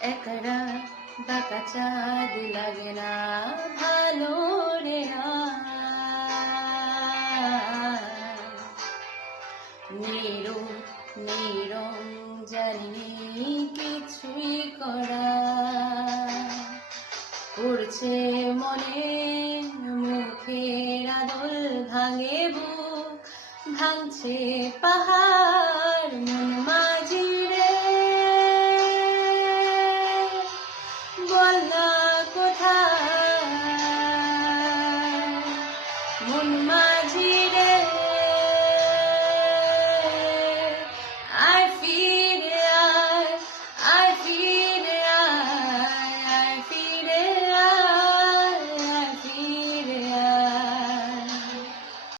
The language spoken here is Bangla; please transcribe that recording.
একরা বাঁকা চাঁদ লাগে না ভালো রে না। নিরঞ্জনী কিছুই করা উড়ছে মনে মুখের আদল ভাঙে বুক ভাঙছে পাহাড় মন মাঝি রে বল না